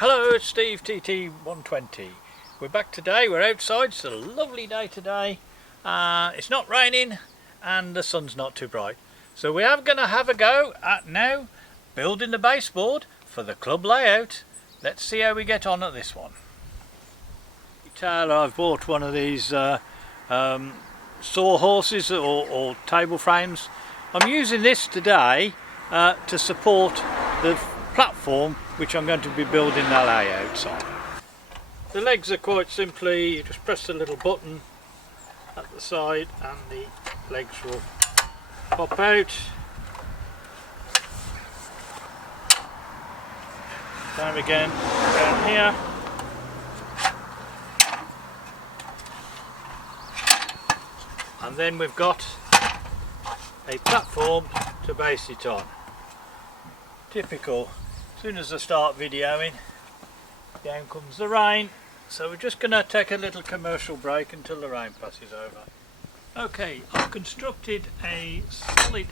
Hello, it's Steve TT120. We're back today, we're outside, it's a lovely day today. It's not raining and the sun's not too bright. So we are going to have a go at now building the baseboard for the club layout. Let's see how we get on at this one. I've bought one of these sawhorses or table frames. I'm using this today to support the platform which I'm going to be building the layouts on. The legs are quite simply, you just press the little button at the side and the legs will pop out. Down again, down here. And then we've got a platform to base it on. Typical. As soon as I start videoing, down comes the rain, so we're just going to take a little commercial break until the rain passes over. Okay, I've constructed a solid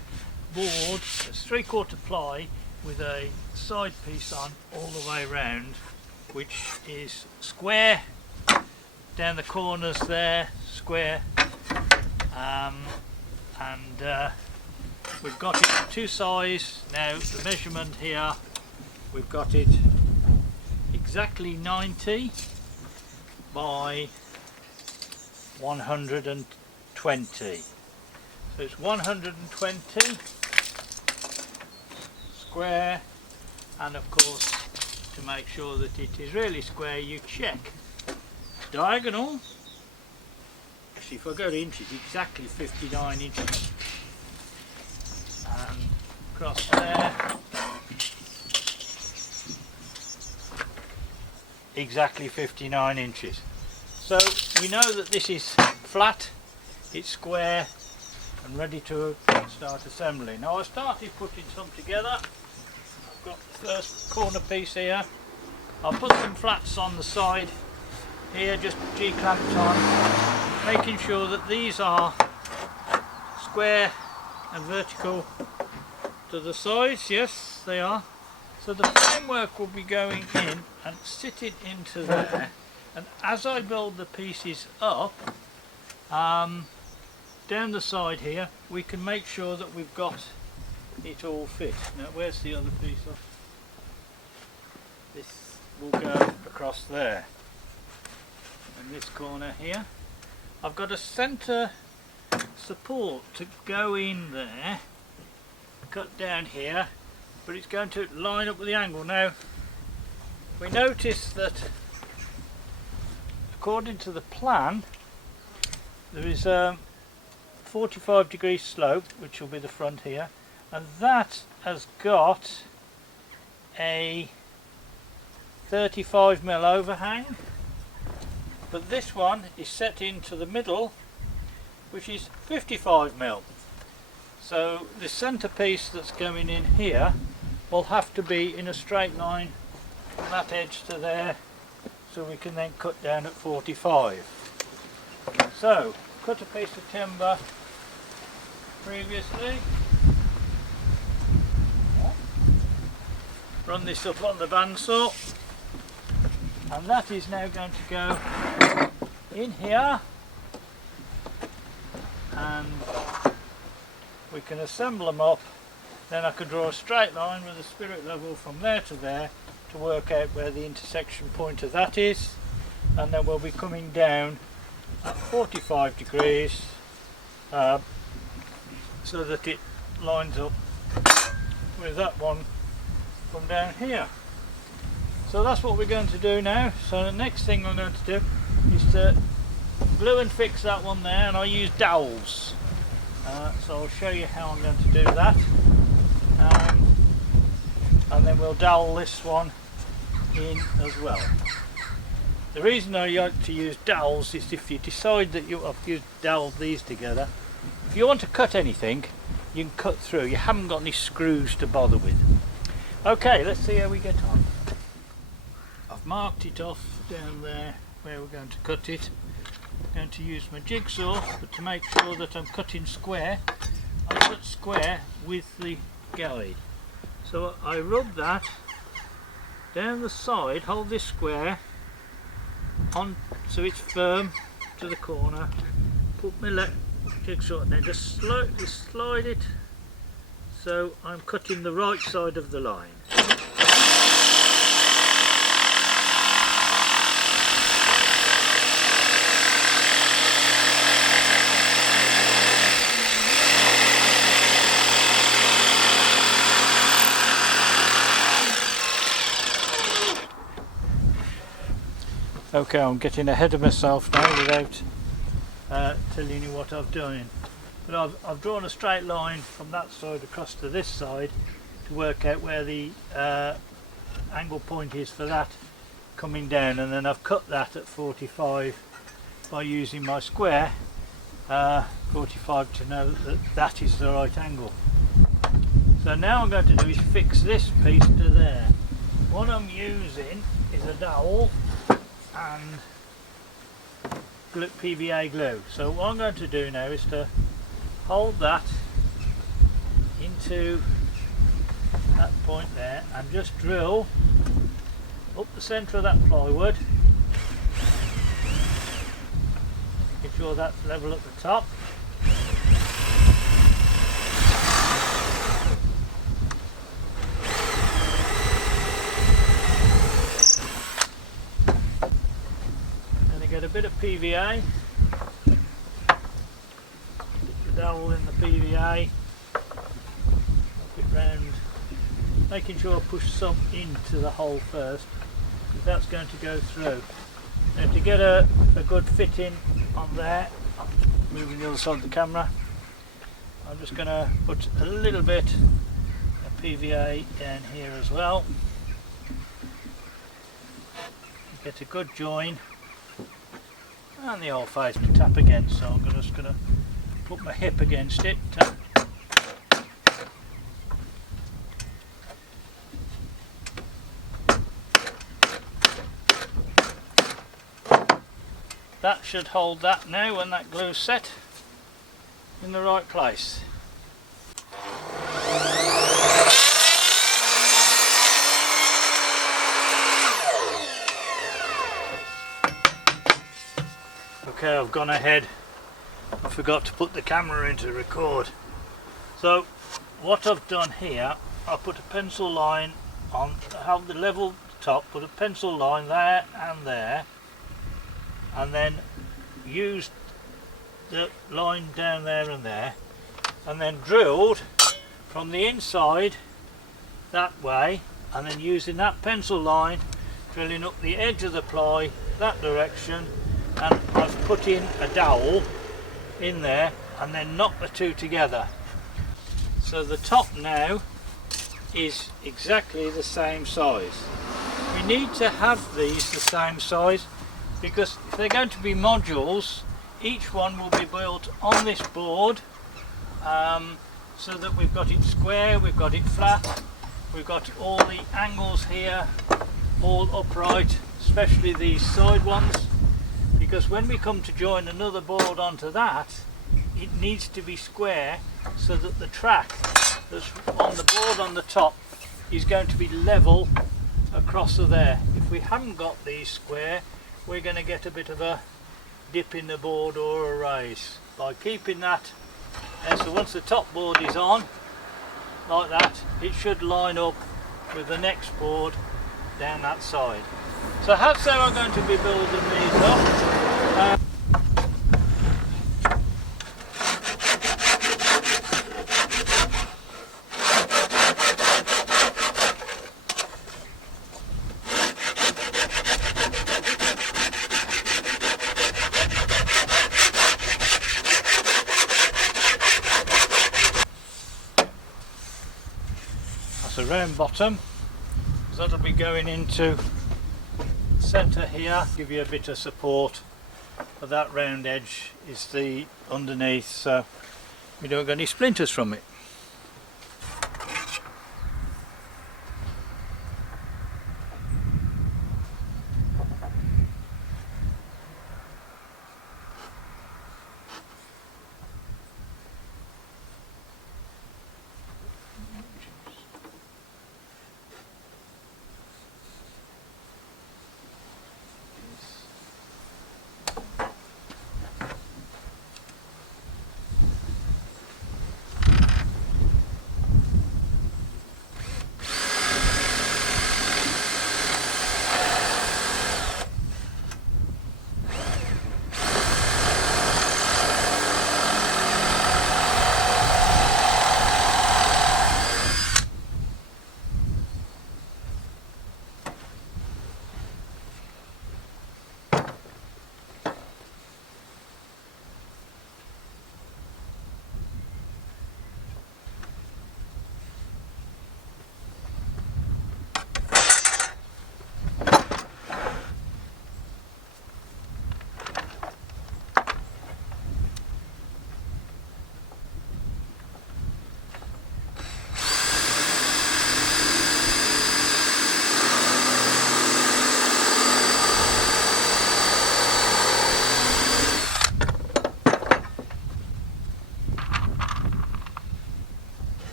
board, it's 3/4 ply with a side piece on all the way round, which is square, down the corners there, square, and we've got it two size. Now the measurement here, we've got it exactly 90 by 120. So it's 120 square, and of course to make sure that it is really square you check diagonal. Actually, if I go to inches, exactly 59 inches. And across there, exactly 59 inches. So we know that this is flat, it's square and ready to start assembling. Now I started putting some together. I've got the first corner piece here. I'll put some flats on the side here, just G-clamped on, making sure that these are square and vertical to the sides. Yes, they are. So the framework will be going in and sitting into there, and as I build the pieces up down the side here, we can make sure that we've got it all fit. Now where's the other piece of? This will go across there, in this corner here. I've got a centre support to go in there, cut down here, but it's going to line up with the angle. Now we notice that according to the plan there is a 45-degree slope, which will be the front here, and that has got a 35mm overhang, but this one is set into the middle, which is 55mm. So the centre piece that's going in here will have to be in a straight line from that edge to there, so we can then cut down at 45. So cut a piece of timber previously, run this up on the bandsaw, and that is now going to go in here, and we can assemble them up. Then I can draw a straight line with a spirit level from there to there to work out where the intersection point of that is, and then we'll be coming down at 45 degrees so that it lines up with that one from down here. So that's what we're going to do now. So the next thing I'm going to do is to glue and fix that one there, and I use dowels. So I'll show you how I'm going to do that, and then we'll dowel this one in as well. The reason I like to use dowels is if you decide that you've doweled these together, if you want to cut anything you can cut through, you haven't got any screws to bother with. Okay, let's see how we get on. I've marked it off down there where we're going to cut it. I'm going to use my jigsaw, but to make sure that I'm cutting square, I cut square with the guide. So I rub that down the side, hold this square on so it's firm to the corner. Put my jigsaw and then just slightly slide it so I'm cutting the right side of the line. Okay, I'm getting ahead of myself now without telling you what I've done. But I've drawn a straight line from that side across to this side to work out where the angle point is for that coming down, and then I've cut that at 45 by using my square 45 to know that that is the right angle. So now I'm going to do is fix this piece to there. What I'm using is a dowel and PVA glue. So what I'm going to do now is to hold that into that point there and just drill up the centre of that plywood, making sure that's level at the top. Get a bit of PVA, put the dowel in the PVA, wrap it round, making sure I push some into the hole first, because that's going to go through. Now to get a good fitting on there, I'm moving the other side of the camera, I'm just going to put a little bit of PVA down here as well, get a good join. And the old face to tap against, so I'm just going to put my hip against it. That should hold that now when that glue's set in the right place. Okay, I've gone ahead, I forgot to put the camera in to record. So what I've done here, I put a pencil line on, have the level top, put a pencil line there, and then used the line down there, and then drilled from the inside that way, and then using that pencil line, drilling up the edge of the ply that direction, and I've put in a dowel in there and then knocked the two together. So the top now is exactly the same size. We need to have these the same size because if they're going to be modules, each one will be built on this board so that we've got it square, we've got it flat, we've got all the angles here all upright, especially these side ones. Because when we come to join another board onto that, it needs to be square so that the track that's on the board on the top is going to be level across there. If we haven't got these square, we're going to get a bit of a dip in the board or a raise. By keeping that, and so once the top board is on, like that, it should line up with the next board down that side. So that's how I'm going to be building these up. That's a round bottom, so that'll be going into centre here, give you a bit of support, but that round edge is the underneath, so we don't get any splinters from it.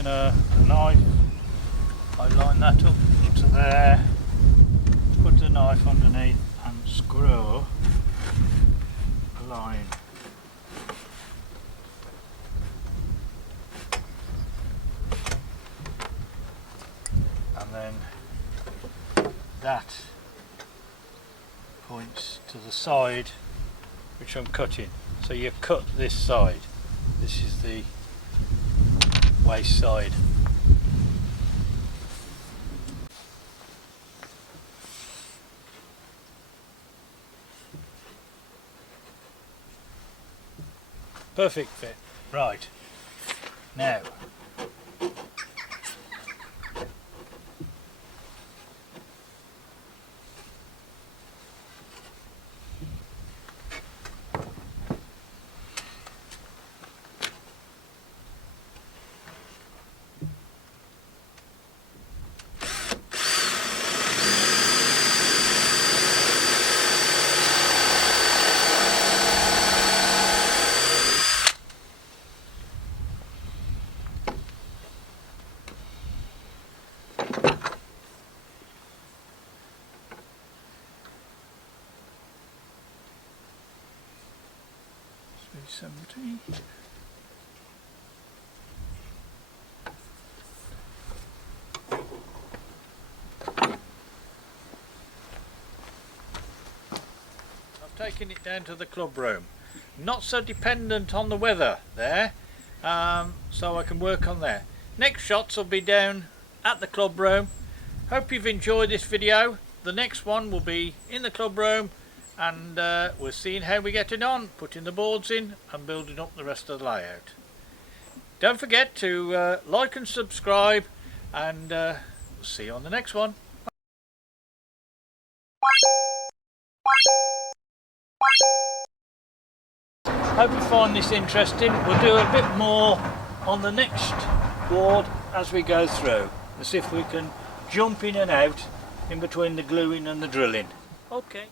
using a knife. I line that up to there, put the knife underneath and screw a line. And then that points to the side which I'm cutting. So you cut this side. This is the waste side. Perfect fit. Right. Now $3.70. I've taken it down to the club room. Not so dependent on the weather there, so I can work on there. Next shots will be down at the club room. Hope you've enjoyed this video. The next one will be in the club room, and we're seeing how we're getting on, putting the boards in and building up the rest of the layout. Don't forget to like and subscribe, and see you on the next one. Hope you find this interesting. We'll do a bit more on the next board as we go through. Let's see if we can jump in and out in between the gluing and the drilling. Okay.